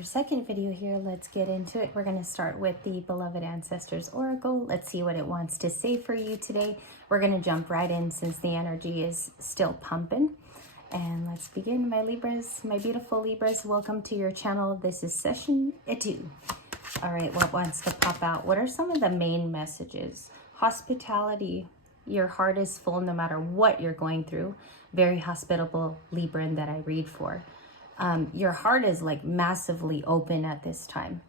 your second video here. Let's get into it. We're going to start with the Beloved Ancestors Oracle. Let's see what it wants to say for you today. We're going to jump right in since the energy is still pumping. And let's begin, my Libras, my beautiful Libras. Welcome to your channel. This is session 2. All right, what wants to pop out? What are some of the main messages? Hospitality. Your heart is full no matter what you're going through. Very hospitable Libran that I read for. Your heart is like massively open at this time,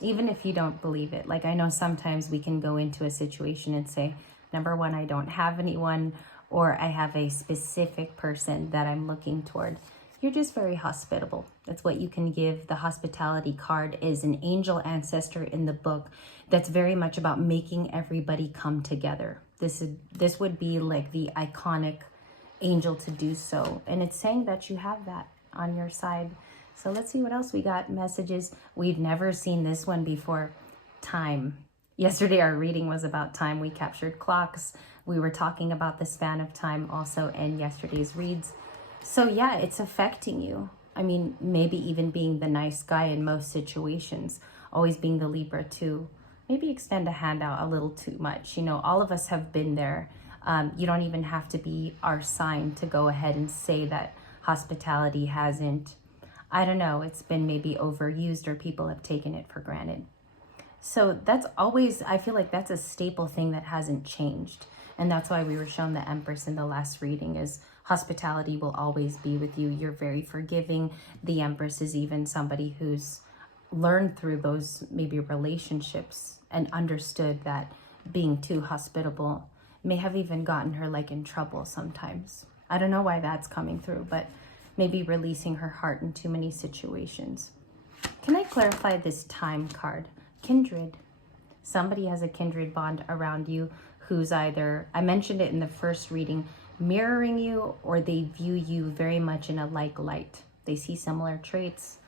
even if you don't believe it. Like, I know sometimes we can go into a situation and say, number one, I don't have anyone, or I have a specific person that I'm looking toward. You're just very hospitable. That's what you can give. The hospitality card is an angel ancestor in the book that's very much about making everybody come together. This would be like the iconic angel to do so. And it's saying that you have that on your side. So let's see what else we got. Messages. We've never seen this one before. Time. Yesterday our reading was about time. We captured clocks. We were talking about the span of time also in yesterday's reads. So yeah, it's affecting you. I mean, maybe even being the nice guy in most situations, always being the Libra too. Maybe extend a hand out a little too much. You know, all of us have been there. You don't even have to be our sign to go ahead and say that hospitality hasn't, I don't know, it's been maybe overused or people have taken it for granted. So that's always, I feel like that's a staple thing that hasn't changed. And that's why we were shown the Empress in the last reading, is hospitality will always be with you. You're very forgiving. The Empress is even somebody who's learned through those maybe relationships and understood that being too hospitable may have even gotten her like in trouble sometimes. I don't know why that's coming through, but maybe releasing her heart in too many situations. Can I clarify this time card? Kindred. Somebody has a kindred bond around you who's either, I mentioned it in the first reading, mirroring you, or they view you very much in a like light. They see similar traits.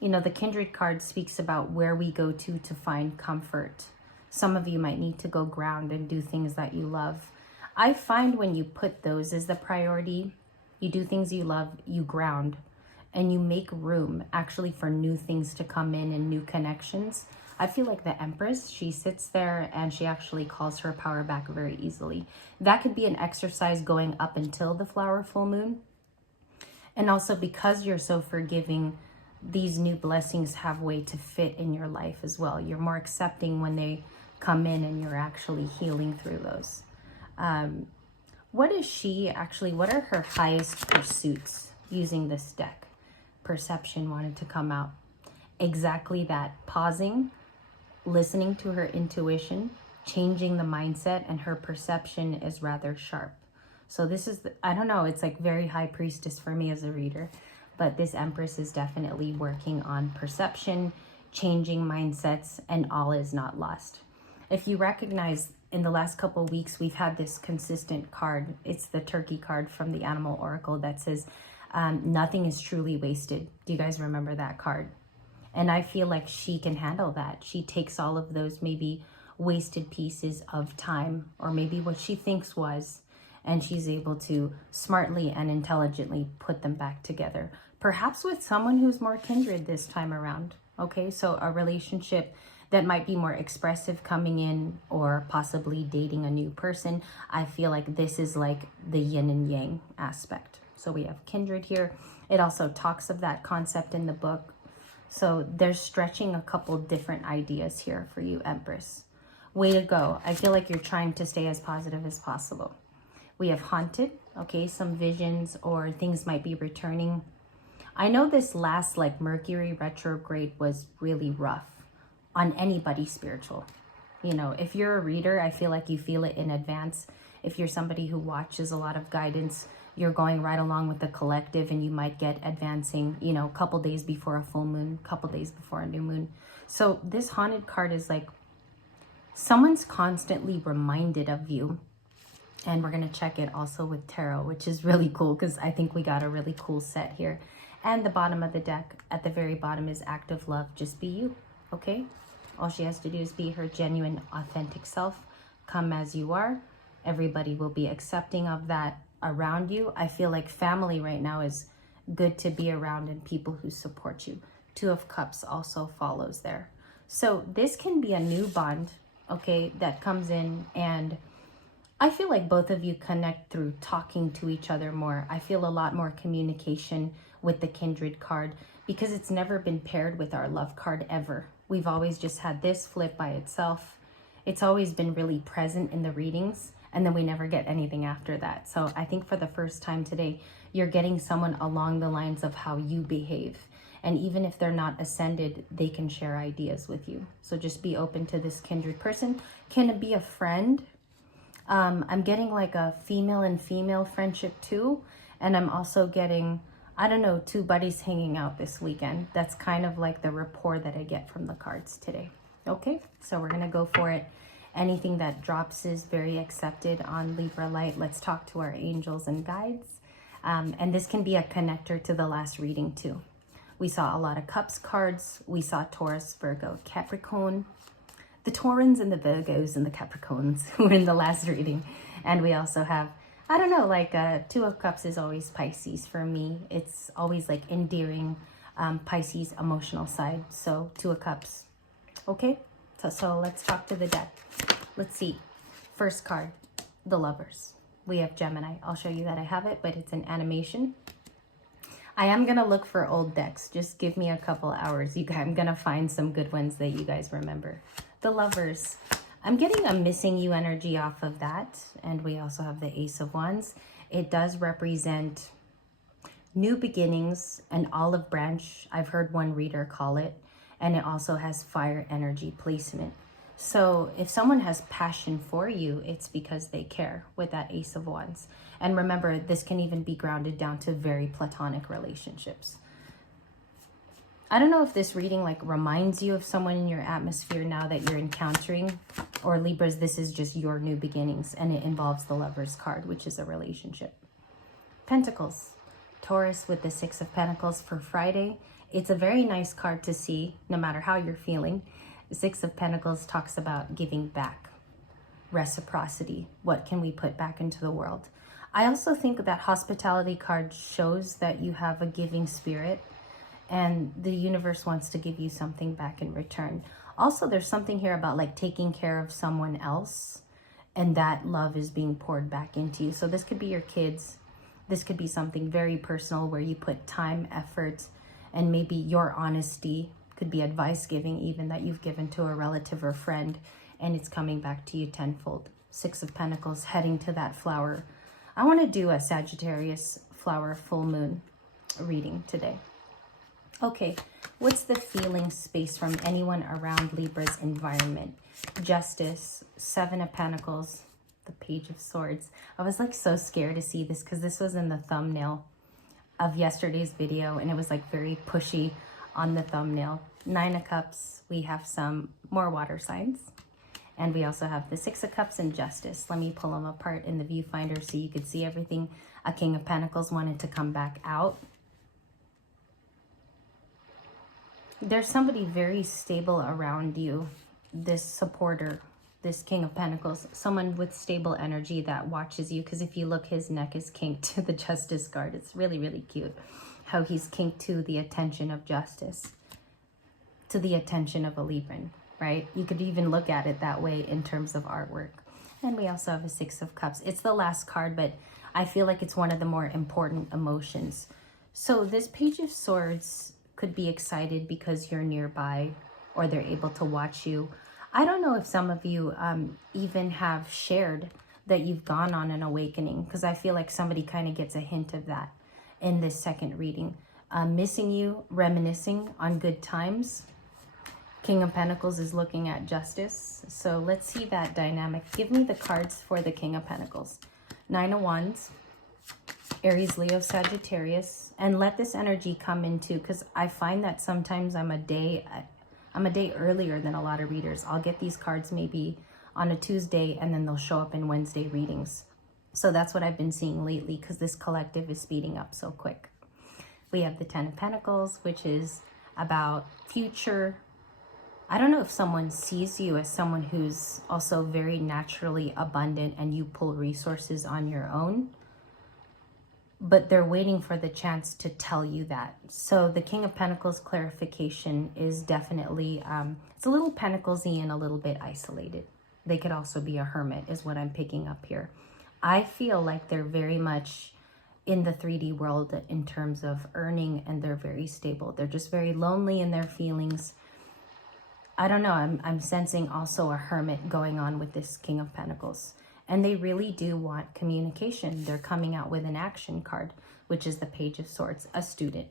You know, the kindred card speaks about where we go to find comfort. Some of you might need to go ground and do things that you love. I find when you put those as the priority, you do things you love, you ground, and you make room actually for new things to come in and new connections. I feel like the Empress, she sits there and she actually calls her power back very easily. That could be an exercise going up until the flower full moon. And also because you're so forgiving, these new blessings have way to fit in your life as well. You're more accepting when they come in and you're actually healing through those. What is she actually, what are her highest pursuits using this deck? Perception wanted to come out. Exactly that. Pausing, listening to her intuition, changing the mindset, and her perception is rather sharp. So this is, I don't know, it's like very high priestess for me as a reader, but this Empress is definitely working on perception, changing mindsets, and all is not lost. If you recognize, in the last couple of weeks, we've had this consistent card. It's the Turkey card from the Animal Oracle that says, nothing is truly wasted. Do you guys remember that card? And I feel like she can handle that. She takes all of those maybe wasted pieces of time, or maybe what she thinks was, and she's able to smartly and intelligently put them back together. Perhaps with someone who's more kindred this time around. Okay, so a relationship that might be more expressive coming in, or possibly dating a new person. I feel like this is like the yin and yang aspect. So we have kindred here. It also talks of that concept in the book. So they're stretching a couple different ideas here for you, Empress. Way to go. I feel like you're trying to stay as positive as possible. We have haunted. Okay, some visions or things might be returning. I know this last like Mercury retrograde was really rough on anybody spiritual. You know, if you're a reader, I feel like you feel it in advance. If you're somebody who watches a lot of guidance, you're going right along with the collective, and you might get advancing, you know, a couple days before a full moon, a couple days before a new moon. So this haunted card is like someone's constantly reminded of you. And we're going to check it also with tarot, which is really cool because I think we got a really cool set here. And the bottom of the deck, at the very bottom, is act of love. Just be you, okay? All she has to do is be her genuine, authentic self. Come as you are. Everybody will be accepting of that around you. I feel like family right now is good to be around and people who support you. Two of Cups also follows there. So this can be a new bond, okay, that comes in, and I feel like both of you connect through talking to each other more. I feel a lot more communication with the Kindred card because it's never been paired with our love card ever. We've always just had this flip by itself. It's always been really present in the readings, and then we never get anything after that. So I think for the first time today, you're getting someone along the lines of how you behave. And even if they're not ascended, they can share ideas with you. So just be open to this Kindred person. Can it be a friend? I'm getting like a female and female friendship too. And I'm also getting, I don't know, two buddies hanging out this weekend. That's kind of like the rapport that I get from the cards today. Okay, so we're going to go for it. Anything that drops is very accepted on Libra Light. Let's talk to our angels and guides. And this can be a connector to the last reading too. We saw a lot of Cups cards. We saw Taurus, Virgo, Capricorn. The Taurans and the Virgos and the Capricorns were in the last reading. And we also have, I don't know, like Two of Cups is always Pisces for me. It's always like endearing, Pisces emotional side. So Two of Cups. Okay, so let's talk to the deck. Let's see. First card, the Lovers. We have Gemini. I'll show you that I have it, but it's an animation. I am going to look for old decks. Just give me a couple hours. I'm going to find some good ones that you guys remember. The Lovers. I'm getting a missing you energy off of that. And we also have the Ace of Wands. It does represent new beginnings, an olive branch. I've heard one reader call it. And it also has fire energy placement. So if someone has passion for you, it's because they care with that Ace of Wands. And remember, this can even be grounded down to very platonic relationships. I don't know if this reading like reminds you of someone in your atmosphere now that you're encountering, or Libras, this is just your new beginnings, and it involves the Lovers card, which is a relationship. Pentacles. Taurus with the Six of Pentacles for Friday. It's a very nice card to see, no matter how you're feeling. The Six of Pentacles talks about giving back, reciprocity. What can we put back into the world? I also think that hospitality card shows that you have a giving spirit and the universe wants to give you something back in return. Also, there's something here about like taking care of someone else, and that love is being poured back into you. So this could be your kids. This could be something very personal where you put time, effort, and maybe your honesty. Could be advice giving even that you've given to a relative or friend, and it's coming back to you tenfold. Six of Pentacles heading to that flower. I want to do a Sagittarius flower full moon reading today. Okay, what's the feeling space from anyone around Libra's environment? Justice, Seven of Pentacles, the Page of Swords. I was like so scared to see this because this was in the thumbnail of yesterday's video, and it was like very pushy on the thumbnail. Nine of Cups, we have some more water signs. And we also have the Six of Cups and Justice. Let me pull them apart in the viewfinder so you could see everything. A King of Pentacles wanted to come back out. There's somebody very stable around you. This supporter, this King of Pentacles, someone with stable energy that watches you. Because if you look, his neck is kinked to the Justice card. It's really, really cute how he's kinked to the attention of justice, to the attention of a Libran, right? You could even look at it that way in terms of artwork. And we also have a Six of Cups. It's the last card, but I feel like it's one of the more important emotions. So this Page of Swords could be excited because you're nearby or they're able to watch you. I don't know if some of you even have shared that you've gone on an awakening, because I feel like somebody kind of gets a hint of that in this second reading. Missing you, reminiscing on good times. King of Pentacles is looking at justice. So let's see that dynamic. Give me the cards for the King of Pentacles. Nine of Wands, Aries, Leo, Sagittarius. And let this energy come into, because I find that sometimes I'm a day earlier than a lot of readers. I'll get these cards maybe on a Tuesday and then they'll show up in Wednesday readings. So that's what I've been seeing lately, because this collective is speeding up so quick. We have the Ten of Pentacles, which is about future. I don't know if someone sees you as someone who's also very naturally abundant and you pull resources on your own. but they're waiting for the chance to tell you that. So the King of Pentacles clarification is definitely, it's a little Pentacles-y and a little bit isolated. They could also be a hermit is what I'm picking up here. I feel like they're very much in the 3D world in terms of earning, and they're very stable. They're just very lonely in their feelings. I don't know, I'm sensing also a hermit going on with this King of Pentacles. And they really do want communication. They're coming out with an action card, which is the Page of Swords, a student.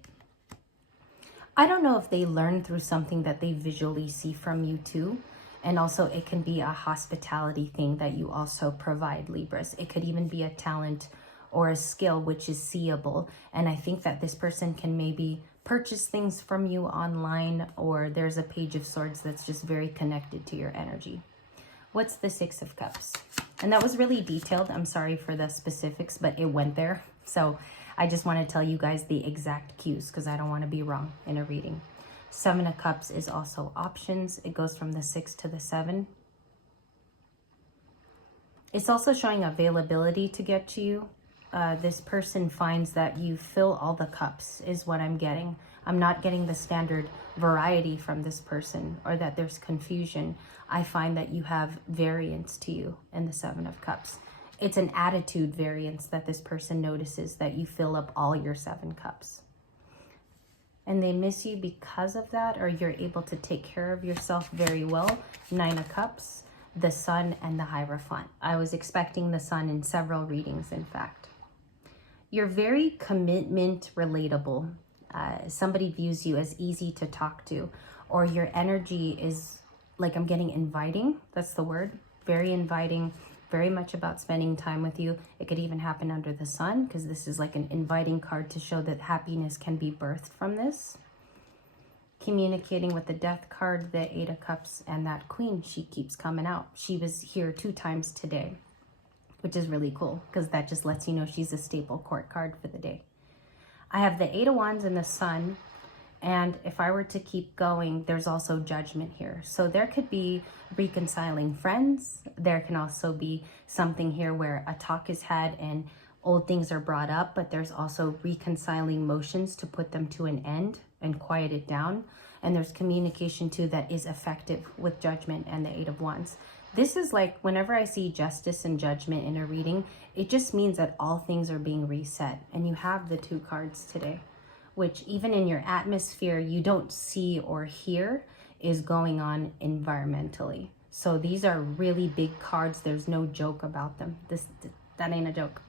I don't know if they learn through something that they visually see from you too. And also it can be a hospitality thing that you also provide, Libras. It could even be a talent or a skill which is seeable. And I think that this person can maybe purchase things from you online, or there's a Page of Swords that's just very connected to your energy. What's the Six of Cups? And that was really detailed. I'm sorry for the specifics, but it went there. So I just want to tell you guys the exact cues because I don't want to be wrong in a reading. Seven of Cups is also options. It goes from the 6 to the 7. It's also showing availability to get to you. This person finds that you fill all the cups is what I'm getting. I'm not getting the standard variety from this person or that there's confusion. I find that you have variance to you in the Seven of Cups. It's an attitude variance that this person notices, that you fill up all your 7 cups. And they miss you because of that, or you're able to take care of yourself very well. 9 of Cups, the Sun, and the Hierophant. I was expecting the Sun in several readings, in fact. You're very commitment relatable. Somebody views you as easy to talk to, or your energy is like, I'm getting inviting. That's the word. Very inviting, very much about spending time with you. It could even happen under the sun because this is like an inviting card to show that happiness can be birthed from this. Communicating with the Death card, the 8 of Cups, and that Queen, she keeps coming out. She was here 2 times today, which is really cool because that just lets you know she's a staple court card for the day. I have the 8 of Wands and the Sun. And if I were to keep going, there's also Judgment here. So there could be reconciling friends. There can also be something here where a talk is had and old things are brought up, but there's also reconciling motions to put them to an end and quiet it down. And there's communication too that is effective with Judgment and the 8 of Wands. This is like, whenever I see justice and judgment in a reading, it just means that all things are being reset. And you have the 2 cards today, which even in your atmosphere, you don't see or hear is going on environmentally. So these are really big cards. There's no joke about them. That ain't a joke.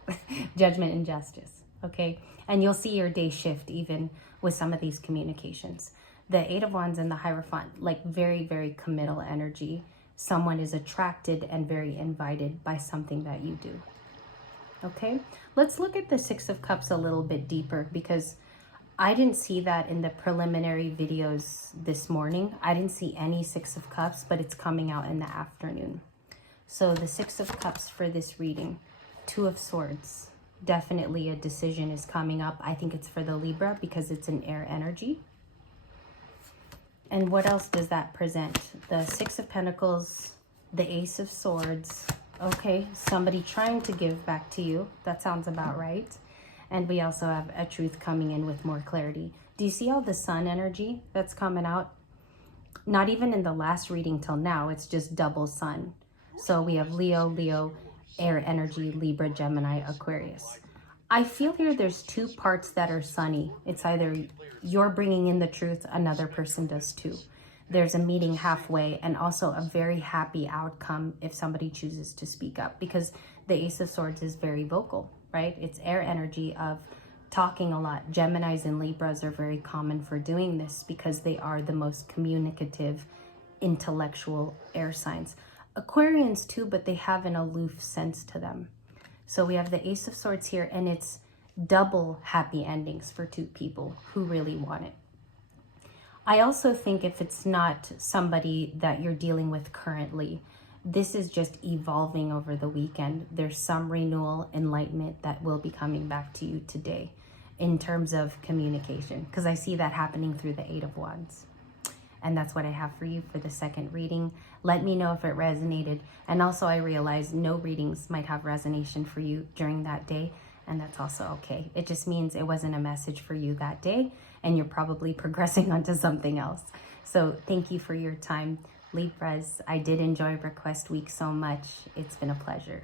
Judgment and justice, okay? And you'll see your day shift even with some of these communications. The 8 of Wands and the Hierophant, like very, very committal energy. Someone is attracted and very invited by something that you do, okay? Let's look at the 6 of Cups a little bit deeper because I didn't see that in the preliminary videos this morning. I didn't see any 6 of Cups, but it's coming out in the afternoon. So the 6 of Cups for this reading, 2 of Swords. Definitely a decision is coming up. I think it's for the Libra because it's an air energy. And what else does that present? The 6 of Pentacles, the Ace of Swords. Okay, somebody trying to give back to you. That sounds about right. And we also have a truth coming in with more clarity. Do you see all the Sun energy that's coming out? Not even in the last reading till now, it's just double Sun. So we have Leo, air energy, Libra, Gemini, Aquarius. I feel here there's 2 parts that are sunny. It's either you're bringing in the truth, another person does too. There's a meeting halfway and also a very happy outcome if somebody chooses to speak up, because the Ace of Swords is very vocal, right? It's air energy of talking a lot. Geminis and Libras are very common for doing this because they are the most communicative, intellectual air signs. Aquarians too, but they have an aloof sense to them. So we have the Ace of Swords here, and it's double happy endings for 2 people who really want it. I also think if it's not somebody that you're dealing with currently, this is just evolving over the weekend. There's some renewal, enlightenment that will be coming back to you today in terms of communication, because I see that happening through the 8 of Wands. And that's what I have for you for the second reading. Let me know if it resonated. And also I realize no readings might have resonation for you during that day. and that's also okay. It just means it wasn't a message for you that day, and you're probably progressing onto something else. So thank you for your time, Libras. I did enjoy Request Week so much. It's been a pleasure.